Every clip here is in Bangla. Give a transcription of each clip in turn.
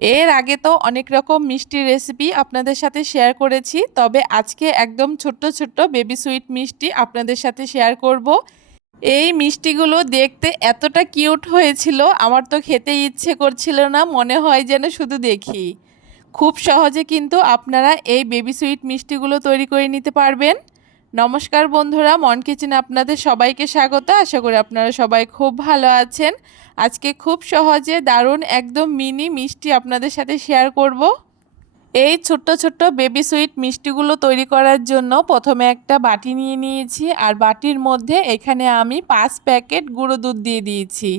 এর আগে তো অনেক রকম মিষ্টির রেসিপি আপনাদের সাথে শেয়ার করেছি, তবে আজকে একদম ছোট্ট ছোট্ট বেবি সুইট মিষ্টি আপনাদের সাথে শেয়ার করব। এই মিষ্টিগুলো দেখতে এতটা কিউট হয়েছিল, আমার তো খেতে ইচ্ছে করছিল না, মনে হয় যেন শুধু দেখি। খুব সহজে কিন্তু আপনারা এই বেবি সুইট মিষ্টিগুলো তৈরি করে নিতে পারবেন। নমস্কার বন্ধুরা, মন কিচেনে আপনাদের সবাইকে স্বাগত। আশা করি আপনারা সবাই খুব ভালো আছেন। আজকে খুব সহজে দারুণ, একদম মিনি মিষ্টি আপনাদের সাথে শেয়ার করব। এই ছোট্ট ছোট্ট বেবি সুইট মিষ্টিগুলো তৈরি করার জন্য প্রথমে একটা বাটি নিয়ে নিয়েছি। আর বাটির মধ্যে এখানে আমি পাঁচ প্যাকেট গুঁড়ো দুধ দিয়ে দিয়েছি।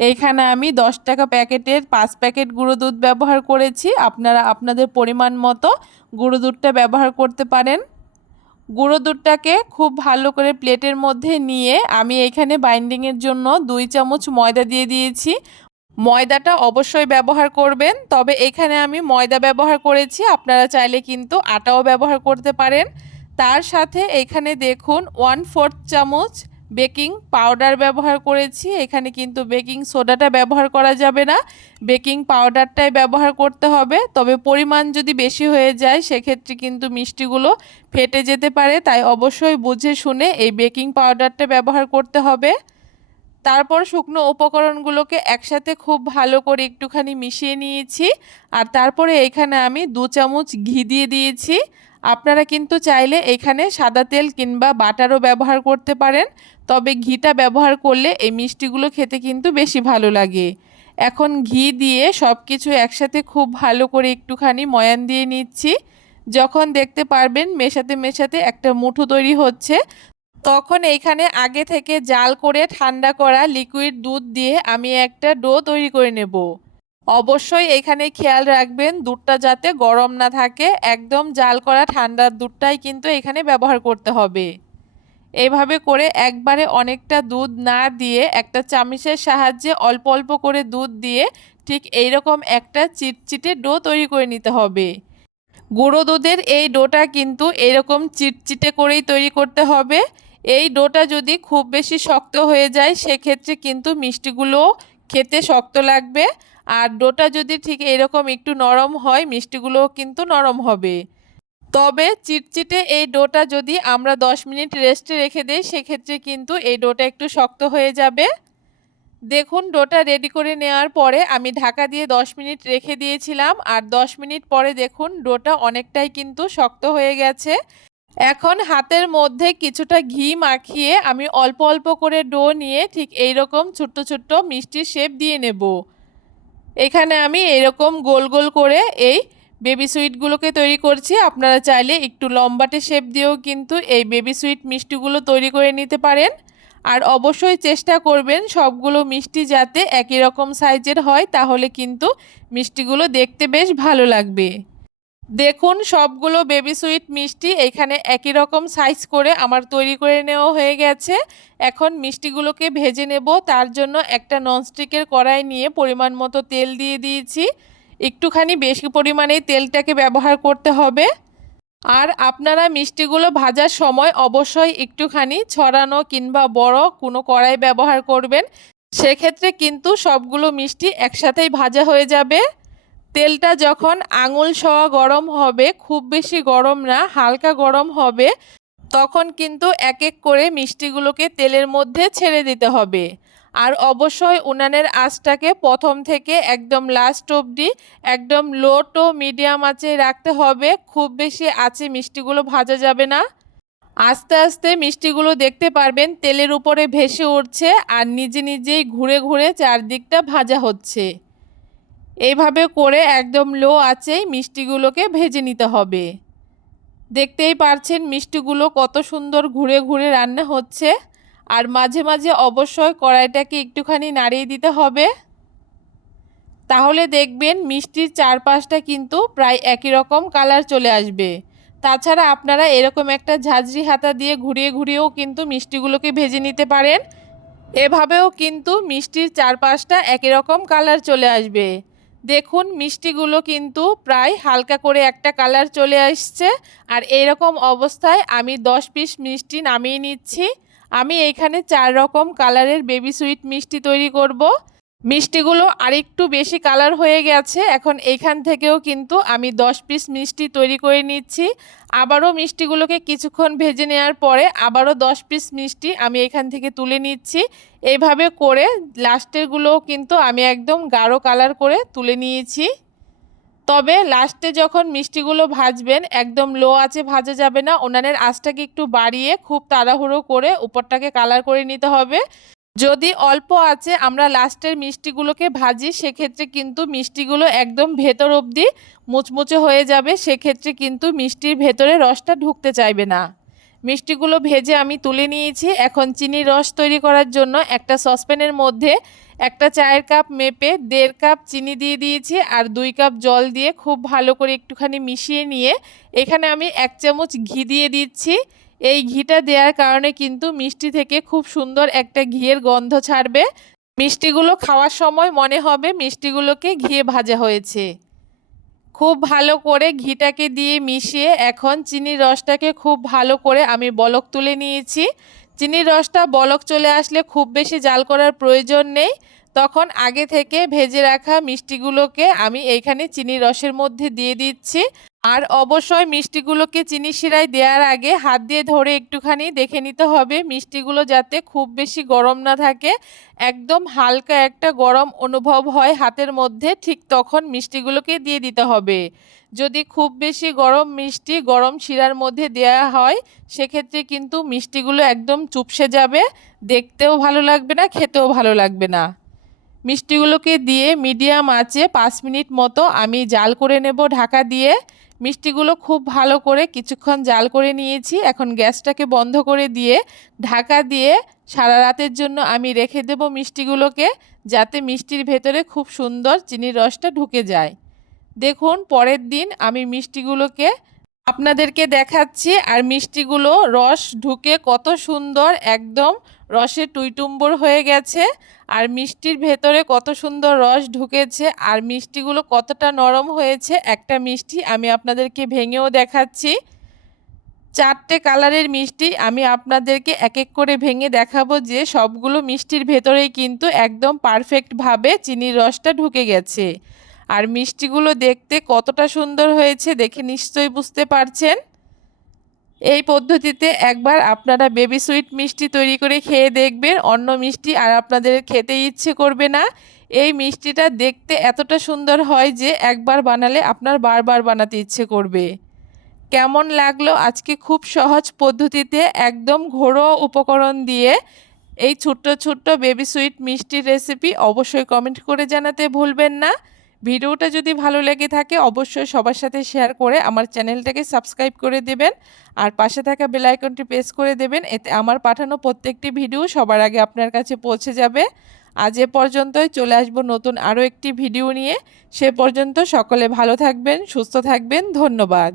এইখানে আমি দশ টাকা প্যাকেটের পাঁচ প্যাকেট গুঁড়ো দুধ ব্যবহার করেছি। আপনারা আপনাদের পরিমাণ মতো গুঁড়ো দুধটা ব্যবহার করতে পারেন। গুঁড়ো দুধটাকে খুব ভালো করে প্লেটের মধ্যে নিয়ে আমি এখানে বাইন্ডিংয়ের জন্য দুই চামচ ময়দা দিয়ে দিয়েছি। ময়দাটা অবশ্যই ব্যবহার করবেন, তবে এখানে আমি ময়দা ব্যবহার করেছি, আপনারা চাইলে কিন্তু আটাও ব্যবহার করতে পারেন। তার সাথে এখানে দেখুন ওয়ান ফোর্থ চামচ বেকিং পাউডার ব্যবহার করেছি। এখানে কিন্তু বেকিং সোডাটা ব্যবহার করা যাবে না। বেকিং পাউডারটাই ব্যবহার করতে হবে। তবে পরিমাণ যদি বেশি হয়ে যায়, সেক্ষেত্রে কিন্তু মিষ্টিগুলো ফেটে যেতে পারে। তাই অবশ্যই বুঝে শুনে এই বেকিং পাউডারটা ব্যবহার করতে হবে। তারপর শুকনো উপকরণগুলোকে একসাথে খুব ভালো করে একটুখানি মিশিয়ে নিয়েছি। আর তারপরে এখানে আমি দু চামচ ঘি দিয়ে দিয়েছি। আপনারা কিন্তু চাইলে এখানে সাদা তেল কিংবা বাটারও ব্যবহার করতে পারেন, তবে ঘিটা ব্যবহার করলে এই মিষ্টিগুলো খেতে কিন্তু বেশি ভালো লাগে। এখন ঘি দিয়ে সব কিছু একসাথে খুব ভালো করে একটুখানি ময়ান দিয়ে নিচ্ছি। যখন দেখতে পারবেন মেশাতে মেশাতে একটা মুঠো তৈরি হচ্ছে, তখন এইখানে আগে থেকে জাল করে ঠান্ডা করা লিকুইড দুধ দিয়ে আমি একটা ডো তৈরি করে নেব। অবশ্যই এখানে খেয়াল রাখবেন, দুধটা যাতে গরম না থাকে। একদম জাল করা ঠান্ডার দুধটাই কিন্তু এখানে ব্যবহার করতে হবে। এইভাবে করে একবারে অনেকটা দুধ না দিয়ে, একটা চামিচের সাহায্যে অল্প অল্প করে দুধ দিয়ে ঠিক এইরকম একটা চিটচিটে ডো তৈরি করে নিতে হবে। গুঁড়ো দুধের এই ডোটা কিন্তু এরকম চিটচিটে করেই তৈরি করতে হবে। এই ডোটা যদি খুব বেশি শক্ত হয়ে যায়, সেক্ষেত্রে কিন্তু মিষ্টিগুলো খেতে শক্ত লাগবে। আর ডোটা যদি ঠিক এরকম একটু নরম হয়, মিষ্টিগুলোও কিন্তু নরম হবে। তবে চিটচিটে এই ডোটা যদি আমরা 10 মিনিট রেস্টে রেখে দিই, সেক্ষেত্রে কিন্তু এই ডোটা একটু শক্ত হয়ে যাবে। দেখুন, ডোটা রেডি করে নেওয়ার পরে আমি ঢাকা দিয়ে 10 মিনিট রেখে দিয়েছিলাম, আর 10 মিনিট পরে দেখুন, ডোটা অনেকটাই কিন্তু শক্ত হয়ে গেছে। এখন হাতের মধ্যে কিছুটা ঘি মাখিয়ে আমি অল্প অল্প করে ডো নিয়ে ঠিক এই রকম ছোট্ট ছোট্ট মিষ্টির শেপ দিয়ে নেব। এখানে আমি এরকম গোল গোল করে এই বেবি সুইটগুলোকে তৈরি করছি। আপনারা চাইলে একটু লম্বাটে শেপ দিয়েও কিন্তু এই বেবি সুইট মিষ্টিগুলো তৈরি করে নিতে পারেন। আর অবশ্যই চেষ্টা করবেন সবগুলো মিষ্টি যাতে একই রকম সাইজের হয়, তাহলে কিন্তু মিষ্টিগুলো দেখতে বেশ ভালো লাগবে। দেখুন, সবগুলো বেবি সুইট মিষ্টি এখানে একই রকম সাইজ করে আমার তৈরি করে নেওয়া হয়ে গেছে। এখন মিষ্টিগুলোকে ভেজে নেব। তার জন্য একটা ননস্টিকের কড়াই নিয়ে পরিমাণ মতো তেল দিয়ে দিয়েছি। একটুখানি বেশি পরিমাণে তেলটাকে ব্যবহার করতে হবে। আর আপনারা মিষ্টিগুলো ভাজার সময় অবশ্যই একটুখানি ছড়ানো কিংবা বড় কোনো কড়াই ব্যবহার করবেন। সেক্ষেত্রে কিন্তু সবগুলো মিষ্টি একসাথেই ভাজা হয়ে যাবে। তেলটা যখন আঙুল সওয়া গরম হবে, খুব বেশি গরম না, হালকা গরম হবে, তখন কিন্তু এক এক করে মিষ্টিগুলোকে তেলের মধ্যে ছেড়ে দিতে হবে। আর অবশ্যই উনানের আঁচটাকে প্রথম থেকে একদম লাস্ট অবধি, একদম লো টু মিডিয়াম আঁচে রাখতে হবে, খুব বেশি আঁচে মিষ্টিগুলো ভাজা যাবে না। আস্তে আস্তে মিষ্টিগুলো দেখতে পারবেন, তেলের উপরে ভেসে উঠছে আর নিজে নিজেই ঘুরে ঘুরে চারদিকটা ভাজা হচ্ছে। এইভাবে করে একদম লো আঁচেই মিষ্টিগুলোকে ভেজে নিতে হবে। দেখতেই পারছেন মিষ্টিগুলো কত সুন্দর ঘুরে ঘুরে রান্না হচ্ছে। আর মাঝে মাঝে অবশ্যই কড়াইটাকে একটুখানি নাড়িয়ে দিতে হবে। তাহলে দেখবেন মিষ্টির চারপাশটা কিন্তু প্রায় একই রকম কালার চলে আসবে। তাছাড়া আপনারা এরকম একটা ঝাঁঝরি হাতা দিয়ে ঘুরিয়ে ঘুরিয়েও কিন্তু মিষ্টিগুলোকে ভেজে নিতে পারেন। এভাবেও কিন্তু মিষ্টির চারপাশটা একই রকম কালার চলে আসবে। দেখুন, মিষ্টিগুলো কিন্তু প্রায় হালকা করে একটা কালার চলে আসছে আর এরকম অবস্থায় আমি দশ পিস মিষ্টি নামিয়ে নিচ্ছি আমি এইখানে চার রকম কালারের বেবি সুইট মিষ্টি তৈরি করব। মিষ্টিগুলো আরেকটু বেশি কালার হয়ে গেছে। এখন এইখান থেকেও কিন্তু আমি দশ পিস মিষ্টি তৈরি করে নিচ্ছি। আবারও মিষ্টিগুলোকে কিছুক্ষণ ভেজে নেওয়ার পরে আবারও দশ পিস মিষ্টি আমি এখান থেকে তুলে নিচ্ছি। এইভাবে করে লাস্টেরগুলোও কিন্তু আমি একদম গাঢ় কালার করে তুলে নিয়েছি। তবে লাস্টে যখন মিষ্টিগুলো ভাজবেন, একদম লো আছে ভাজা যাবে না। ওনানের আঁচটাকে একটু বাড়িয়ে খুব তাড়াহুড়ো করে উপরটাকে কালার করে নিতে হবে। যদি অল্প আছে, আমরা লাস্টের মিষ্টিগুলোকে ভাজি, সেক্ষেত্রে কিন্তু মিষ্টিগুলো একদম ভেতর অবধি মুচমুচে হয়ে যাবে, সেক্ষেত্রে কিন্তু মিষ্টির ভেতরে রসটা ঢুকতে চাইবে না। মিষ্টিগুলো ভেজে আমি তুলে নিয়েছি। এখন চিনির রস তৈরি করার জন্য একটা সসপ্যানের মধ্যে একটা চায়ের কাপ মেপে দেড় কাপ চিনি দিয়ে দিয়েছি আর দুই কাপ জল দিয়ে খুব ভালো করে একটুখানি মিশিয়ে নিয়ে এখানে আমি এক চামচ ঘি দিয়ে দিচ্ছি। এই ঘিটা দেওয়ার কারণে কিন্তু মিষ্টি থেকে খুব সুন্দর একটা ঘিয়ের গন্ধ ছাড়বে। মিষ্টিগুলো খাওয়ার সময় মনে হবে মিষ্টিগুলোকে ঘিয়ে ভাজা হয়েছে। খুব ভালো করে ঘিটাকে দিয়ে মিশিয়ে এখন চিনির রসটাকে খুব ভালো করে আমি বলক তুলে নিয়েছি। চিনির রসটা বলক চলে আসলে খুব বেশি জাল করার প্রয়োজন নেই। তখন আগে থেকে ভেজে রাখা মিষ্টিগুলোকে আমি এইখানে চিনির রসের মধ্যে দিয়ে দিচ্ছি। আর অবশ্যই মিষ্টিগুলোকে চিনি শিরায় দেওয়ার আগে হাত দিয়ে ধরে একটুখানি দেখে নিতে হবে মিষ্টিগুলো যাতে খুব বেশি গরম না থাকে। একদম হালকা একটা গরম অনুভব হয় হাতের মধ্যে, ঠিক তখন মিষ্টিগুলোকে দিয়ে দিতে হবে। যদি খুব বেশি গরম মিষ্টি গরম শিরার মধ্যে দেয়া হয়, সেক্ষেত্রে কিন্তু মিষ্টিগুলো একদম চুপসে যাবে। দেখতেও ভালো লাগবে না, খেতেও ভালো লাগবে না। মিষ্টিগুলোকে দিয়ে মিডিয়াম আঁচে পাঁচ মিনিট মতো আমি জাল করে নেব ঢাকা দিয়ে। মিষ্টিগুলো খুব ভালো করে কিছুক্ষণ জাল করে নিয়েছি। এখন গ্যাসটাকে বন্ধ করে দিয়ে ঢাকা দিয়ে সারা রাতের জন্য আমি রেখে দেব মিষ্টিগুলোকে যাতে মিষ্টির ভেতরে খুব সুন্দর চিনির রসটা ঢুকে যায়। দেখুন, পরের দিন আমি মিষ্টিগুলোকে আপনাদেরকে দেখাচ্ছি আর মিষ্টিগুলো রস ঢুকে কত সুন্দর, একদম রসে টুইটুম্বর হয়ে গেছে। আর মিষ্টির ভেতরে কত সুন্দর রস ঢুকেছে আর মিষ্টিগুলো কতটা নরম হয়েছে একটা মিষ্টি আমি আপনাদেরকে ভেঙেও দেখাচ্ছি। চারটে কালারের মিষ্টি আমি আপনাদেরকে এক এক করে ভেঙে দেখাবো যে সবগুলো মিষ্টির ভেতরেই কিন্তু একদম পারফেক্টভাবে চিনির রসটা ঢুকে গেছে। আর মিষ্টিগুলো দেখতে কতটা সুন্দর হয়েছে দেখে নিশ্চয়ই বুঝতে পারছেন। এই পদ্ধতিতে একবার আপনারা বেবি সুইট মিষ্টি তৈরি করে খেয়ে দেখবেন, অন্য মিষ্টি আর আপনাদের খেতে ইচ্ছে করবে না। এই মিষ্টিটা দেখতে এতটা সুন্দর হয় যে একবার বানালে আপনার বারবার বানাতে ইচ্ছে করবে। কেমন লাগল আজকে খুব সহজ পদ্ধতিতে একদম ঘরোয়া উপকরণ দিয়ে এই ছোট্ট ছোট্ট বেবি সুইট মিষ্টির রেসিপি অবশ্যই কমেন্ট করে জানাতে ভুলবেন না। ভিডিওটা যদি ভালো লেগে থাকে, অবশ্যই সবার সাথে শেয়ার করে আমার চ্যানেলটাকে সাবস্ক্রাইব করে দেবেন। আর পাশে থাকা বেল আইকনটি প্রেস করে দেবেন, এতে আমার পাঠানো প্রত্যেকটি ভিডিও সবার আগে আপনার কাছে পৌঁছে যাবে। আজ এ পর্যন্তই, চলে আসব নতুন আরও একটি ভিডিও নিয়ে। সে পর্যন্ত সকলে ভালো থাকবেন, সুস্থ থাকবেন, ধন্যবাদ।